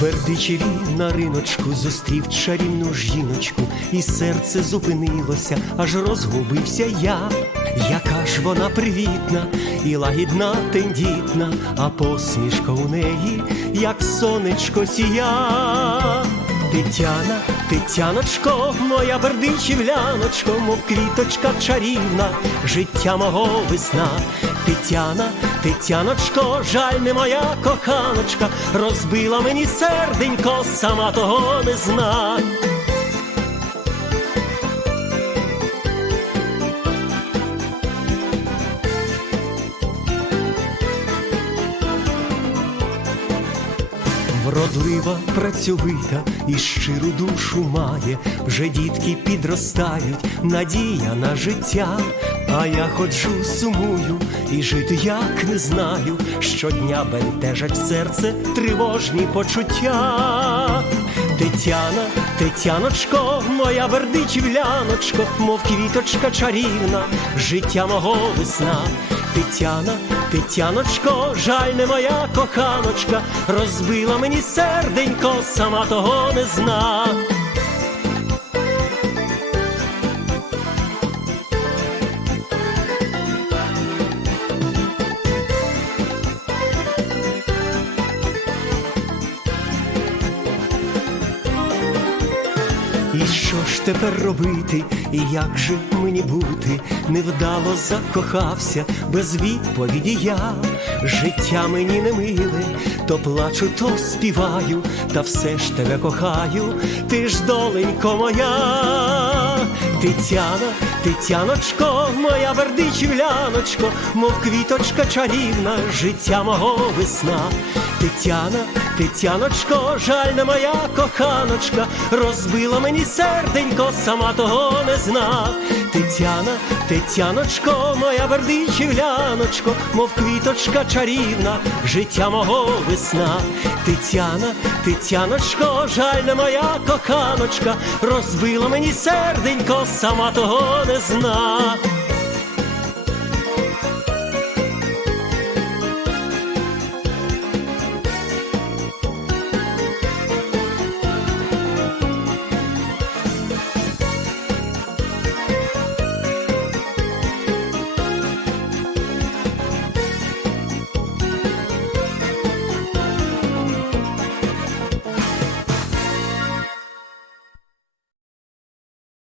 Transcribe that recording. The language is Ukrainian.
Ввечері на риночку зустрів чарівну жіночку, і серце зупинилося, аж розгубився я. Яка ж вона привітна і лагідна, тендітна, а посмішка у неї, як сонечко сія. Тетяна, Тетяночко, моя бердичівляночко, мов квіточка чарівна, життя мого весна. Тетяна, Тетяночко, жаль не моя коханочка, розбила мені серденько, сама того не зна. Вродлива, працьовита і щиру душу має, вже дітки підростають, надія на життя. А я ходжу, сумую і жити як не знаю. Щодня бентежать серце тривожні почуття. Тетяна, Тетяночко, моя вердичівляночко, мов квіточка чарівна, життя мого весна. Тетяна, Тетяночко, жаль не моя коханочка, розбила мені серденько, сама того не зна. І що ж тепер робити, і як же мені бути? Невдало закохався, без відповіді я. Життя мені не миле, то плачу, то співаю, та все ж тебе кохаю, ти ж доленько моя. Тетяна, Тетяночко, моя вердичівляночко, мов квіточка чарівна, життя мого весна. Тетяна, Тетяночко, жаль не моя коханочка, розбила мені серденько, сама того не зна. Тетяна, Тетяночко, моя вердичівляночко, мов квіточка чарівна, життя мого весна. Тетяна, Тетяночко, жальна моя коханочка, розбила мені серденько, сама того не зна.